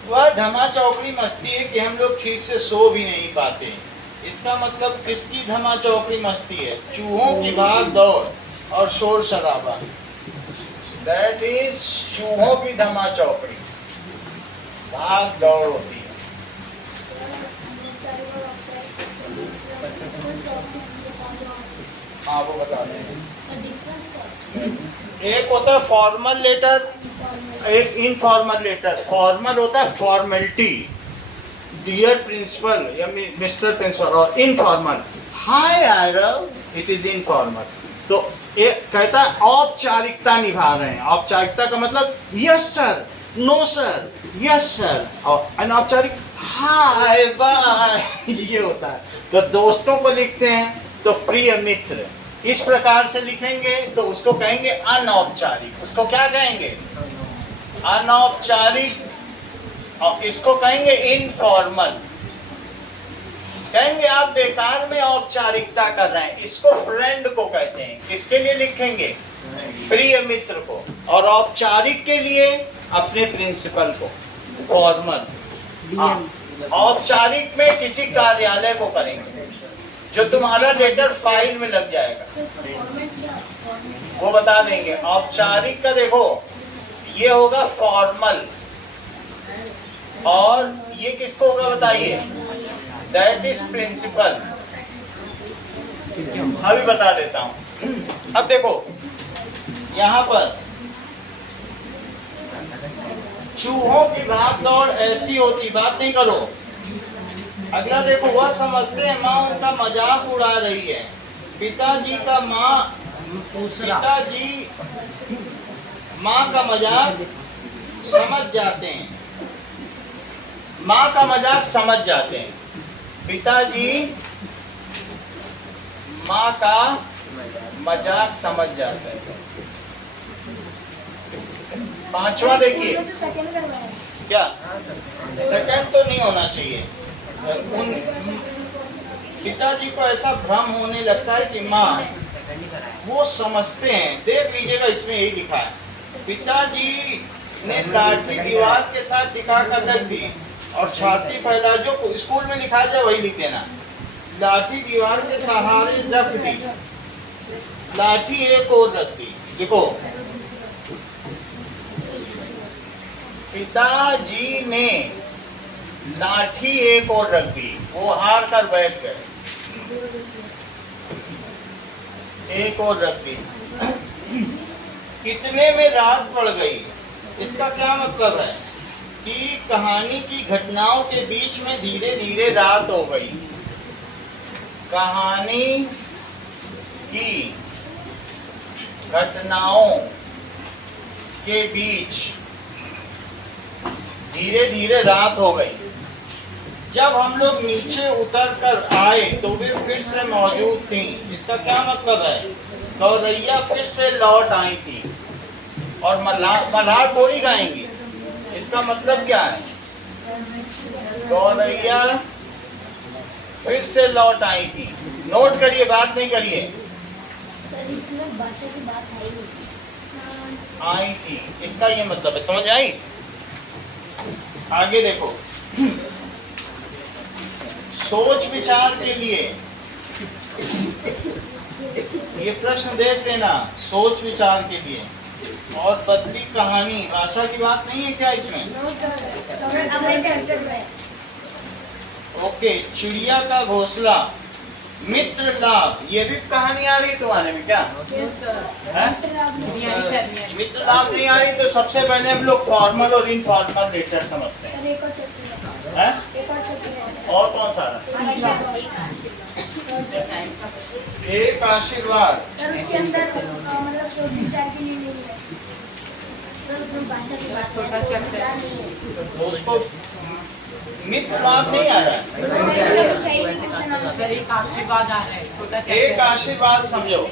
वह धमा चौकड़ी मस्ती है कि हम लोग ठीक से सो भी नहीं पाते। इसका मतलब किसकी धमा चौकड़ी मस्ती है? चूहों की भाग दौड़ और शोर शराबा। दैट इज, चूहों की धमा चौकड़ी, भाग दौड़ होती है। हाँ वो बता दें। एक होता है फॉर्मल लेटर, एक इनफॉर्मल लेटर। फॉर्मल होता है फॉर्मेलिटी, डियर प्रिंसिपल या मिस्टर प्रिंसिपल, और informal hi Aarav, it is informal. तो एक कहता है औपचारिकता निभा रहे हैं। औपचारिकता का मतलब yes sir, no sir, yes sir, और अनौपचारिक हाय बाय ये होता है। तो दोस्तों को लिखते हैं तो प्रिय मित्र, इस प्रकार से लिखेंगे तो उसको कहेंगे अनौपचारिक। उसको क्या कहेंगे? अनौपचारिक। और इसको कहेंगे इनफॉर्मल। कहेंगे आप बेकार में औपचारिकता कर रहे हैं, इसको फ्रेंड को कहते हैं। किसके लिए लिखेंगे? प्रिय मित्र को। और औपचारिक के लिए अपने प्रिंसिपल को, फॉर्मल। औपचारिक में किसी कार्यालय को करेंगे, जो तुम्हारा लेटर फाइल में लग जाएगा, वो बता देंगे। औपचारिक का देखो, ये होगा फॉर्मल, और ये किसको होगा बताइए? That is principal. अभी बता देता हूं। अब देखो यहां पर चूहों की भाग दौड़ ऐसी होती, बात नहीं करो। अगला देखो, वह समझते हैं माँ उनका मजाक उड़ा रही है। पिताजी का पिताजी माँ का मजाक समझ जाते हैं। माँ का मजाक समझ जाते हैं। पिताजी माँ का मजाक समझ जाते हैं। पांचवा देखिए, क्या सेकंड तो नहीं होना चाहिए। उन पिताजी को ऐसा भ्रम होने लगता है कि माँ, वो समझते हैं। देख लीजिएगा, इसमें यही लिखा है, पिताजी ने लाठी दीवार के साथ टिका कर रख दी और छाती फैला, जो स्कूल में लिखा जाए वही लिख देना। लाठी दीवार के सहारे रख दी, लाठी एक और रख दी। देखो, पिताजी ने लाठी एक और रख दी, वो हार कर बैठ गए, एक और रख दी। कितने में रात पड़ गई, इसका क्या मतलब है कि कहानी की घटनाओं के बीच में धीरे धीरे रात हो गई। कहानी की घटनाओं के बीच धीरे धीरे रात हो गई। जब हम लोग नीचे उतर कर आए तो वे फिर से मौजूद थी। इसका क्या मतलब है, गौरैया फिर से लौट आई थी और मल्हार थोड़ी गाएंगी। इसका मतलब क्या है, गौरैया फिर से लौट आई थी। नोट करिए, बात नहीं करिए। सर इसमें भाषा की बात आई थी, इसका ये मतलब है, समझ आई। आगे देखो, सोच विचार के लिए ये प्रश्न देख लेना, सोच विचार के लिए। और बदली कहानी, भाषा की बात नहीं है क्या इसमें? ओके, चिड़िया का घोंसला, मित्र लाभ, ये भी कहानी आ रही तुम्हारे में क्या? है? मित्र लाभ नहीं आ रही तो सबसे पहले हम लोग फॉर्मल और इनफॉर्मल लेटर समझते हैं। है? और कौन सा? एक आशीर्वाद। उसके अंदर मतलब सोच विचार के लिए नहीं है सर, उसमें भाषा की बात है, सोच विचार नहीं है। तो उसको मित्र लाभ नहीं आ रहा सर एक आशीर्वाद आ रहा है, छोटा है। एक आशीर्वाद समझो,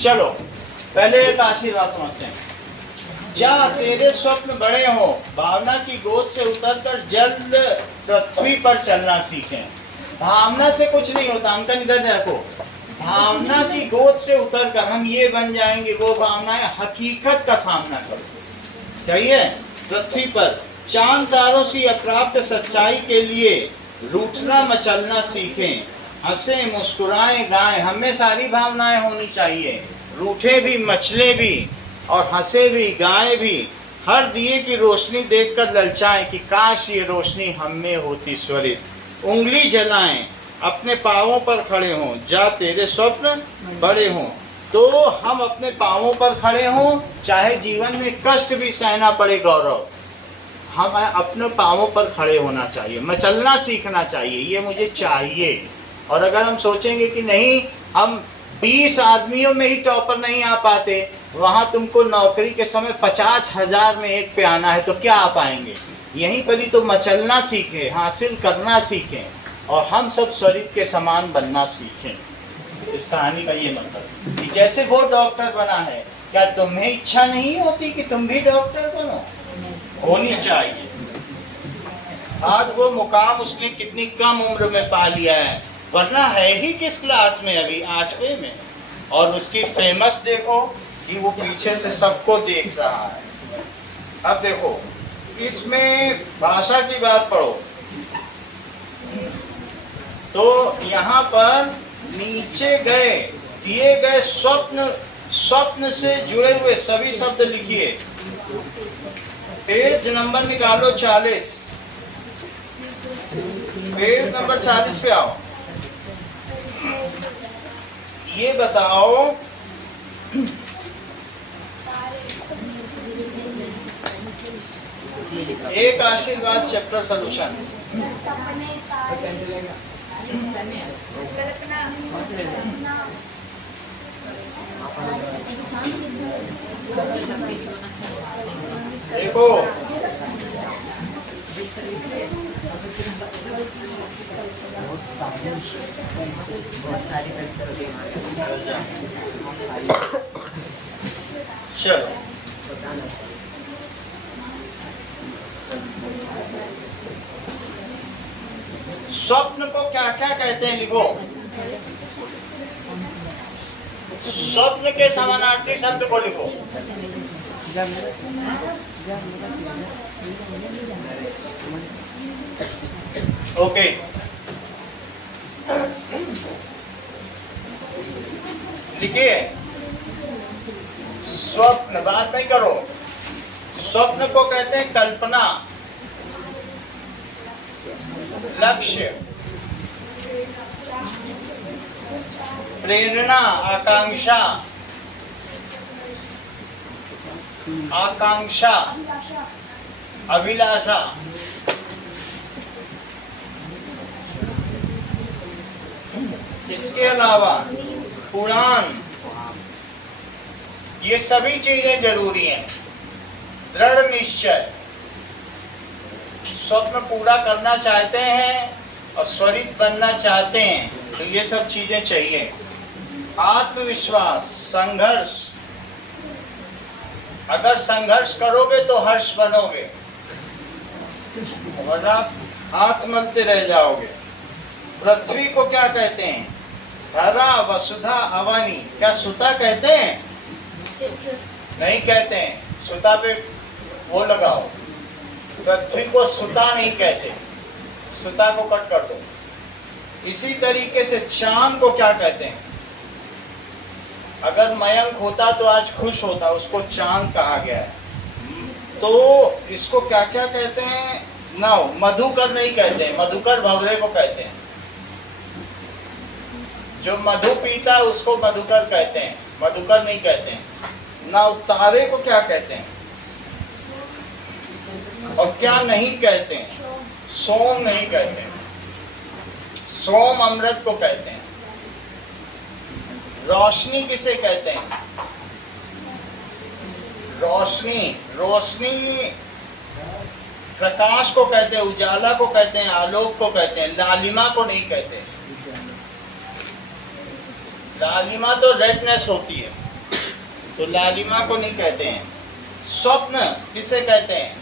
चलो पहले एक आशीर्वाद समझते हैं। जा तेरे स्वप्न बड़े हो, भावना की गोद से उतरकर जल्द पृथ्वी पर चलना सीखें। भावना से कुछ नहीं होता, अंकल इधर देखो। भावना की गोद से उतरकर हम ये बन जाएंगे, वो भावनाएं, हकीकत का सामना करो। सही है? पृथ्वी पर चांद तारों से अप्राप्त सच्चाई के लिए रूठना मचलना सीखें। हंसे मुस्कुराएं गाएं, हमें सारी भावनाएं होनी चाहिए, रूठे भी मचले भी और हंसे भी गाएं भी। हर दिए की रोशनी देखकर ललचाएं कि काश ये रोशनी हम में होती स्वरित। उंगली जलाएं, अपने पाँवों पर खड़े हों, जा तेरे स्वप्न बड़े हों। तो हम अपने पाँवों पर खड़े हों, चाहे जीवन में कष्ट भी सहना पड़े गौरव, हम अपने पाँवों पर खड़े होना चाहिए, मचलना सीखना चाहिए, ये मुझे चाहिए। और अगर हम सोचेंगे कि नहीं हम 20 आदमियों में ही टॉपर नहीं आ पाते, वहाँ तुमको नौकरी के समय 50,000 में एक पे आना है, तो क्या आ पाएंगे? यहीं पर ही तो मचलना सीखें, हासिल करना सीखें और हम सब स्वरित के समान बनना सीखें। इस कहानी का ये मतलब कि जैसे वो डॉक्टर बना है, क्या तुम्हें इच्छा नहीं होती कि तुम भी डॉक्टर बनो? होनी चाहिए। आज वो मुकाम उसने कितनी कम उम्र में पा लिया है, वरना है ही किस क्लास में, अभी 8वीं में। और उसकी फेमस देखो कि वो पीछे से सबको देख रहा है। अब देखो इसमें भाषा की बात पढ़ो तो यहाँ पर नीचे गए दिए गए स्वप्न से जुड़े हुए सभी शब्द लिखिए। पेज नंबर निकालो 40, पेज नंबर 40 पे आओ। ये बताओ एक आशीर्वाद चैप्टर सोल्यूशन। देखो बहुत सारी कल्चर होते हैं। चलो स्वप्न को क्या क्या कहते हैं लिखो। स्वप्न के समानार्थी शब्द को लिखो। ओके लिखिए स्वप्न, बात नहीं करो। स्वप्न को कहते हैं कल्पना, लक्ष्य, प्रेरणा, आकांक्षा, आकांक्षा, अभिलाषा, अभिलाषा, इसके अलावा उड़ान, ये सभी चीजें जरूरी हैं। दृढ़ निश्चय, स्वप्न पूरा करना चाहते हैं और स्वरित बनना चाहते हैं तो ये सब चीजें चाहिए। आत्मविश्वास, संघर्ष, अगर संघर्ष करोगे तो हर्ष बनोगे, वरना हाथ मलते रह जाओगे। पृथ्वी को क्या कहते हैं? धरा, वसुधा, अवनी। क्या सुता कहते हैं? नहीं कहते हैं। सुता पे वो लगाओ, पृथ्वी को सुता नहीं कहते, सुता को कट कर दो। इसी तरीके से चांद को क्या कहते हैं? अगर मयंक होता तो आज खुश होता, उसको चांद कहा गया है। तो इसको क्या क्या कहते हैं? ना, मधुकर नहीं कहते हैं, मधुकर भंवरे को कहते हैं। जो मधु पीता है उसको मधुकर कहते हैं, मधुकर नहीं कहते हैं। ना, तारे को क्या कहते हैं और क्या नहीं कहते हैं? सोम नहीं कहते हैं, सोम अमृत को कहते हैं। रोशनी किसे कहते हैं? रोशनी, रोशनी प्रकाश को कहते हैं, उजाला को कहते हैं, आलोक को कहते हैं, लालिमा को नहीं कहते। लालिमा तो रेडनेस होती है, तो लालिमा को नहीं कहते हैं। स्वप्न किसे कहते हैं?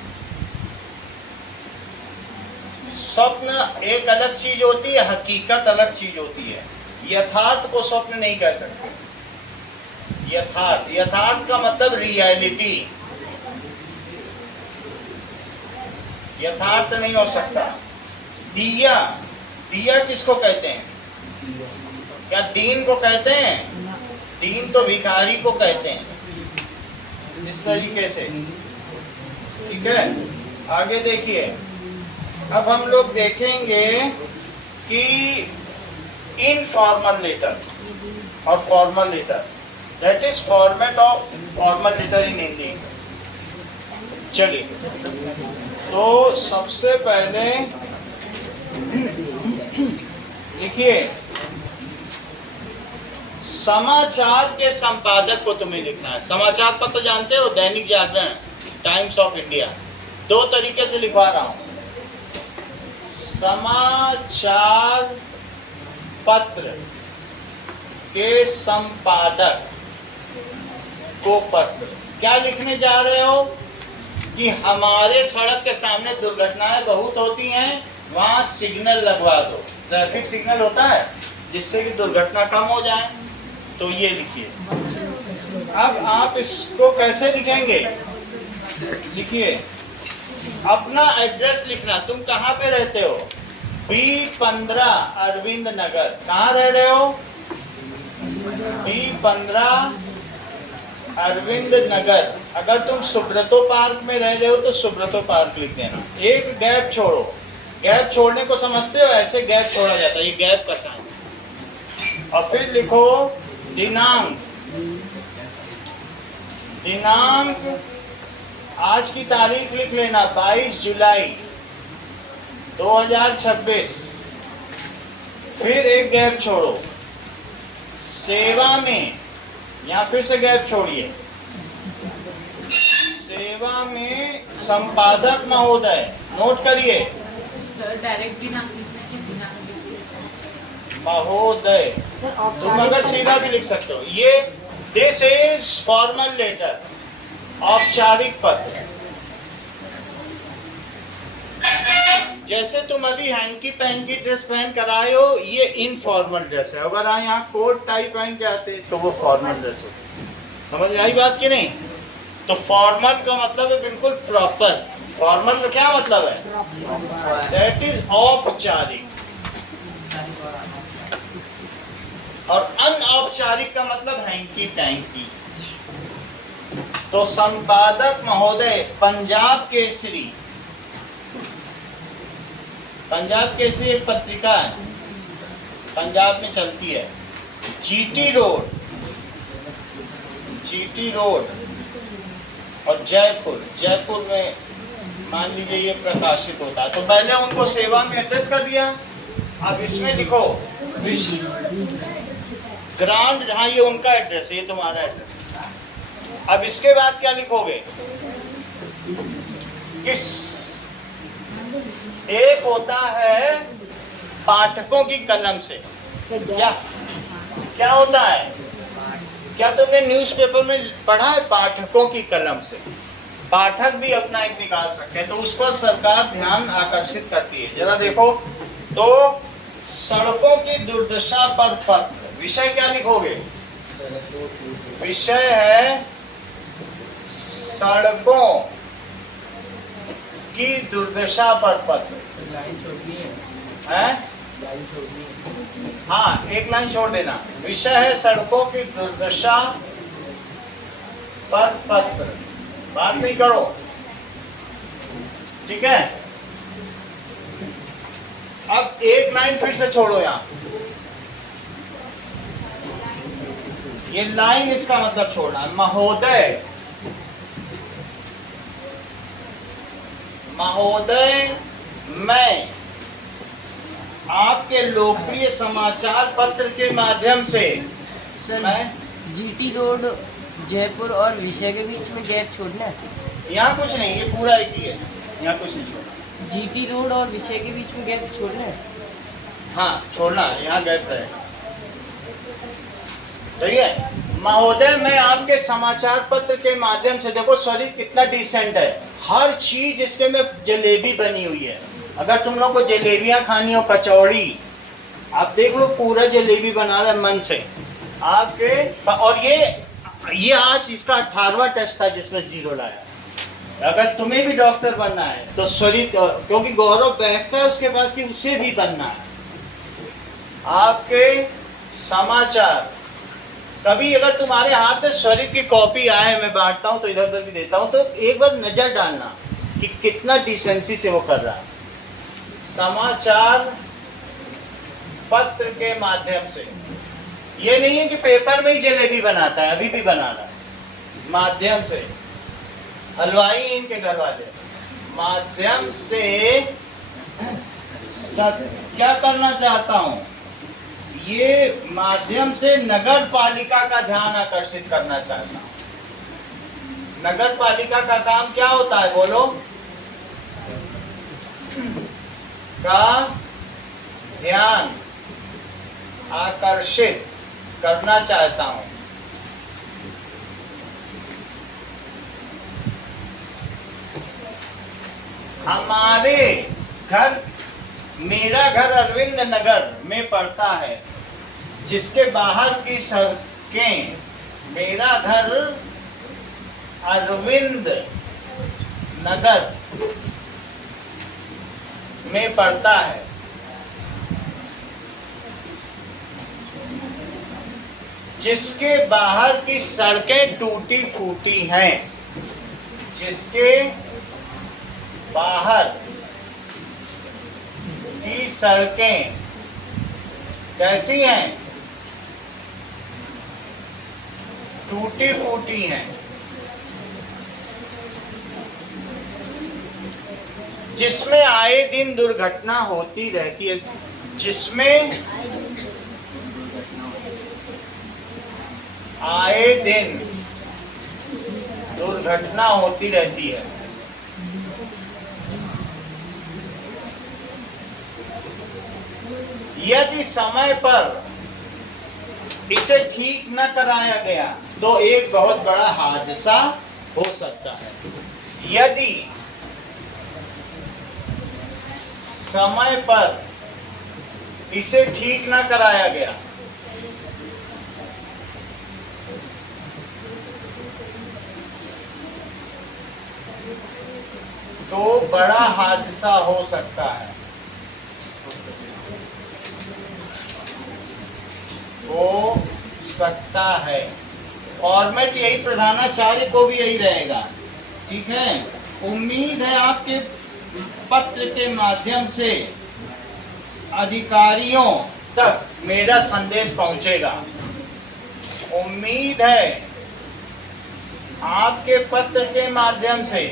स्वप्न एक अलग चीज होती है, हकीकत अलग चीज होती है। यथार्थ को स्वप्न नहीं कह सकते। यथार्थ, यथार्थ का मतलब रियलिटी, यथार्थ नहीं हो सकता। दिया, दिया किसको कहते हैं? क्या दीन को कहते हैं? दीन तो भिखारी को कहते हैं। इस तरीके से, ठीक है। आगे देखिए, अब हम लोग देखेंगे कि इनफॉर्मल लेटर और formal letter, that is format of formal letter in Hindi. चलिए, तो सबसे पहले देखिए, समाचार के संपादक को तुम्हें लिखना है। समाचार पत्र जानते हो? Dainik Jagran, times of India. दो तरीके से लिखवा रहा हूं। समाचार पत्र के संपादक को पत्र क्या लिखने जा रहे हो? कि हमारे सड़क के सामने दुर्घटनाएं बहुत होती हैं, वहां सिग्नल लगवा दो। ट्रैफिक सिग्नल होता है जिससे कि दुर्घटना कम हो जाए, तो ये लिखिए। अब आप इसको कैसे लिखेंगे? लिखिए, अपना एड्रेस लिखना। तुम कहाँ पे रहते हो? B15 अरविंद नगर। कहाँ रह रहे हो? B15 अरविंद नगर। अगर तुम सुब्रतो पार्क में रह रहे हो तो सुब्रतो पार्क लिख देना। एक गैप छोड़ो। गैप छोड़ने को समझते हो? ऐसे गैप छोड़ा जाता है, ये गैप का साइन। और फिर लिखो दिनांक। दिनांक, आज की तारीख लिख लेना, 22 जुलाई 2026। फिर एक गैप छोड़ो। सेवा में, यहाँ फिर से गैप छोड़िए। सेवा में संपादक महोदय, नोट करिए, सर डायरेक्ट दिनांक महोदय। तुम अगर सीधा भी लिख सकते हो। ये दिस इज फॉर्मल लेटर, औपचारिक पत्र। जैसे तुम अभी हैंकी पैंकी ड्रेस पहन कर आए हो, ये इनफॉर्मल ड्रेस है। अगर आप यहाँ कोट टाई पहन के आते तो वो फॉर्मल ड्रेस होती। समझ आई बात कि नहीं? तो फॉर्मल का मतलब है बिल्कुल प्रॉपर। फॉर्मल का क्या मतलब है? दैट इज औपचारिक। और अनौपचारिक का मतलब हैंकी पैंकी। तो संपादक महोदय, पंजाब केसरी। पंजाब केसरी एक पत्रिका है, पंजाब में चलती है। जीटी रोड, जीटी रोड और जयपुर, जयपुर में मान लीजिए ये प्रकाशित होता है, तो पहले उनको सेवा में एड्रेस कर दिया। अब इसमें लिखो ग्रांड, हाँ ये उनका एड्रेस है, ये तुम्हारा एड्रेस है। अब इसके बाद क्या लिखोगे? किस, एक होता है पाठकों की कलम से, क्या क्या होता है? क्या तुमने न्यूज़पेपर में पढ़ा है? पाठकों की कलम से। पाठक भी अपना एक निकाल सकते हैं, तो उस पर सरकार ध्यान आकर्षित करती है। जरा देखो तो, सड़कों की दुर्दशा पर पत्र, विषय क्या लिखोगे? विषय है सड़कों की दुर्दशा पर पत्र है। हाँ, एक लाइन छोड़ देना। विषय है सड़कों की दुर्दशा पर पत्र, बात नहीं करो, ठीक है। अब एक लाइन फिर से छोड़ो यहां, ये लाइन इसका मतलब छोड़ना है। महोदय, महोदय मैं आपके लोकप्रिय समाचार पत्र के माध्यम से, सर मैं जीटी रोड जयपुर और विषय के बीच में गैप छोड़ना है। यहाँ कुछ नहीं, ये पूरा एक ही है, यहाँ कुछ नहीं छोड़ना। जीटी रोड और विषय के बीच में गैप छोड़ना है। हाँ छोड़ना है, यहाँ गैप रहेगा, सही है। महोदय मैं आपके समाचार पत्र के माध्यम से, देखो सॉरी कितना डिसेंट है, हर चीज इसके में जलेबी बनी हुई है। अगर तुम लोग को जलेबियां खानी हो, कचौड़ी, आप देख लो पूरा जलेबी बना रहा है मन से आपके। और ये आज इसका 18वां टेस्ट था जिसमें 0 लाया। अगर तुम्हें भी डॉक्टर बनना है तो सॉरी, क्योंकि गौरव बैठता है उसके पास कि उसे भी बनना है। आपके समाचार, कभी अगर तुम्हारे हाथ में स्वरित की कॉपी आए, मैं बांटता हूँ तो इधर उधर भी देता हूँ, तो एक बार नजर डालना कि कितना डिसेंसी से वो कर रहा है। समाचार पत्र के माध्यम से, ये नहीं है कि पेपर में ही जलेबी बनाता है, अभी भी बना रहा है, माध्यम से। हलवाई इनके घर वाले, माध्यम से क्या करना चाहता हूँ, ये माध्यम से नगर पालिका का ध्यान आकर्षित करना चाहता हूँ। नगर पालिका का काम क्या होता है बोलो? का ध्यान आकर्षित करना चाहता हूँ। हमारे घर, मेरा घर अरविंद नगर में पड़ता है, जिसके बाहर की सड़कें, मेरा घर अरविंद नगर में पड़ता है, जिसके बाहर की सड़कें टूटी फूटी हैं, जिसके बाहर की सड़कें कैसी हैं? टूटी फूटी हैं, जिसमें आए दिन दुर्घटना होती रहती है, जिसमें आए दिन दुर्घटना होती रहती है। यदि समय पर इसे ठीक न कराया गया तो एक बहुत बड़ा हादसा हो सकता है। यदि समय पर इसे ठीक न कराया गया तो बड़ा हादसा हो सकता है, हो सकता है। फॉर्मेट यही, प्रधानाचार्य को भी यही रहेगा, ठीक है। उम्मीद है आपके पत्र के माध्यम से अधिकारियों तक मेरा संदेश पहुंचेगा। उम्मीद है आपके पत्र के माध्यम से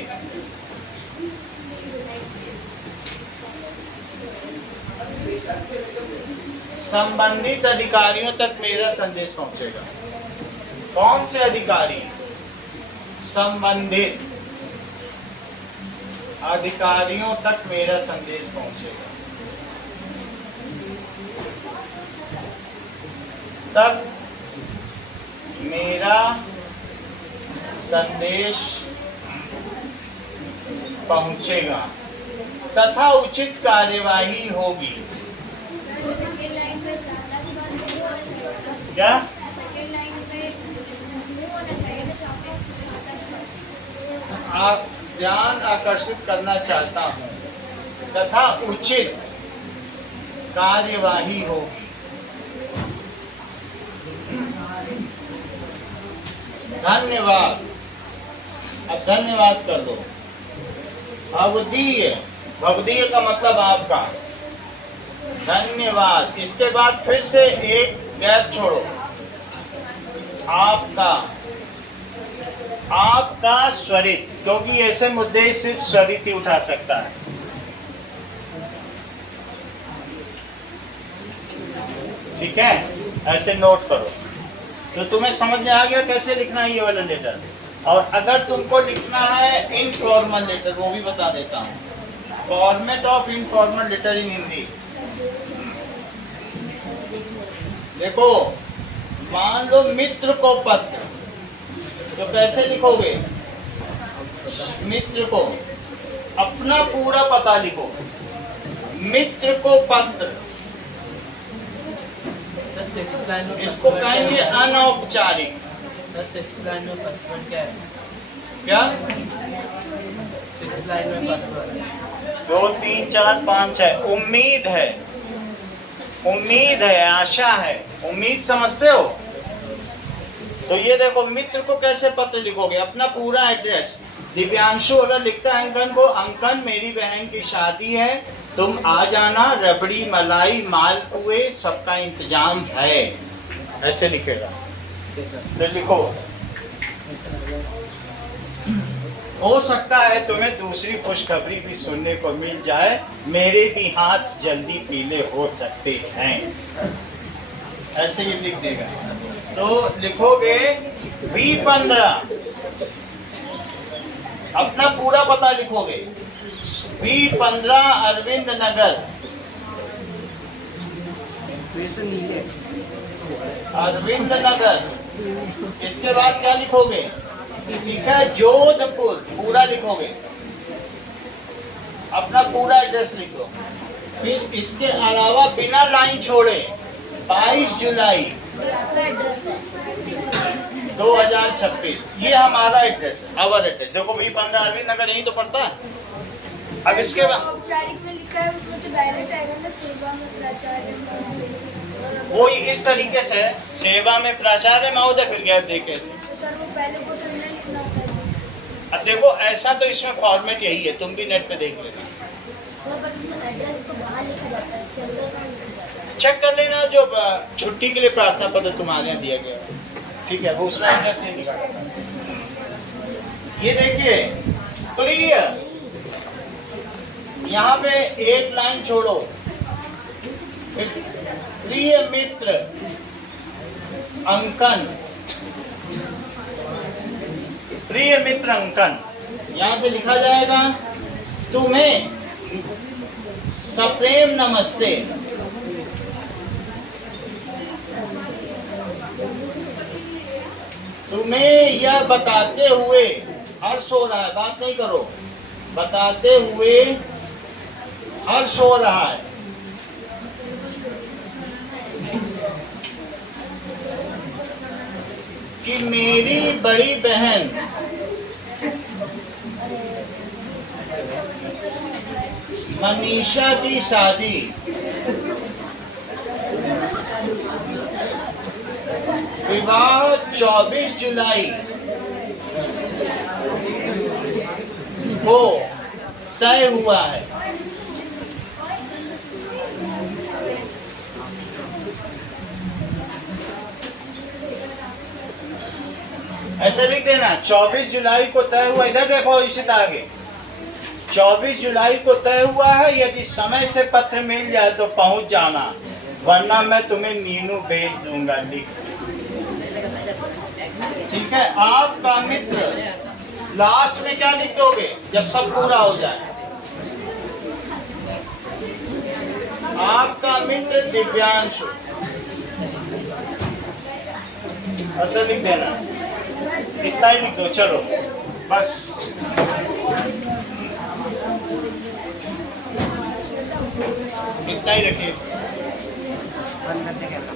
संबंधित अधिकारियों तक मेरा संदेश पहुंचेगा। कौन से अधिकारी? संबंधित अधिकारियों तक मेरा संदेश पहुंचेगा। तक मेरा संदेश पहुंचेगा तथा उचित कार्यवाही होगी। सेकंड लाइन पे ज़्यादा की बात नहीं होना चाहिए। क्या? सेकंड लाइन पे नहीं होना चाहिए ना, चाहते आप ध्यान आकर्षित करना चाहता हूँ तथा उचित कार्यवाही होगी। धन्यवाद। अब धन्यवाद कर दो। भवदीय, भवदीय का मतलब आपका। धन्यवाद। इसके बाद फिर से एक गैप छोड़ो। आपका, आपका स्वरित, क्योंकि ऐसे मुद्दे सिर्फ स्वरित ही उठा सकता है। ठीक है, ऐसे नोट करो। तो तुम्हें समझ में आ गया कैसे लिखना है ये वाला लेटर। और अगर तुमको लिखना है इनफॉर्मल लेटर, वो भी बता देता हूँ। Format of informal letter in Hindi. देखो, मान लो मित्र को पत्र, तो कैसे लिखोगे? मित्र को अपना पूरा पता लिखो। मित्र को पत्र, इसको कहेंगे अनौपचारिक। क्या? 6 लाइन में पासवर्ड 2 3 4 5 6। उम्मीद है, उम्मीद है, आशा है। उम्मीद समझते हो? तो ये देखो, मित्र को कैसे पत्र लिखोगे? अपना पूरा एड्रेस। दिव्यांशु अगर लिखता है अंकन को, अंकन मेरी बहन की शादी है, तुम आ जाना, रबड़ी मलाई मालपुए सबका इंतजाम है, ऐसे लिखेगा। तो लिखो। हो सकता है तुम्हें दूसरी खुशखबरी भी सुनने को मिल जाए, मेरे भी हाथ जल्दी पीले हो सकते हैं, ऐसे ही लिख देगा। तो लिखोगे B15, अपना पूरा पता लिखोगे। B15 अरविंद नगर, अरविंद नगर। इसके बाद क्या लिखोगे? ठीक है, जोधपुर पूरा लिखोगे, अपना पूरा एड्रेस लिखो। फिर इसके अलावा बिना लाइन छोड़े 22 जुलाई 2026, ये हमारा एड्रेस है, आवर एड्रेस। देखो B15 अरविंद नगर, यही तो पड़ता है। अब इसके बाद औपचारिक में लिखा है, उसमें तो डायरेक्ट आएगा ना, सेवा में प्राचार्य। वो इस तरीके से सेवा में प्राचार्य महोदय, फिर गैप देके ऐसे। तो सर वो पहले को तो नहीं लिखना होता है। अब देखो, ऐसा तो इसमें फॉर्मेट यही है, तुम भी नेट पे देख लेना। सर पर इसमें एड्रेस तो बाहर लिखा जाता है, इसके अंदर कहाँ लिखा जाता है? चेक कर लेना, जो छुट्टी के लिए प्रार्थना पत्र तुम्हारे यहाँ दिया गया है, ठीक है, वो उसमें एड्रेस नहीं लिखा जाता। ये देखिए, प्रिय, यहाँ पे एक लाइन छोड़ो। प्रिय मित्र अंकन, प्रिय मित्र अंकन, यहाँ से लिखा जाएगा तुम्हें सप्रेम नमस्ते। तुम्हें यह बताते हुए हर्ष हो रहा है, बात नहीं करो, बताते हुए हर्ष हो रहा है कि मेरी बड़ी बहन मनीषा की शादी विवाह 24 जुलाई को तय हुआ है। ऐसे लिख देना 24 जुलाई को तय हुआ, इधर देखो इशिता आगे, 24 जुलाई को तय हुआ है, यदि समय से पत्र मिल जाए तो पहुंच जाना, वरना मैं तुम्हें नीनू भेज दूंगा, लिख। ठीक है, आपका मित्र लास्ट में क्या लिख दोगे जब सब पूरा हो जाए? आपका मित्र दिव्यांशु, ऐसा लिख देना, इतना ही लिख दो, चलो बस। इतना ही रखिए। बंद करते कैमरा।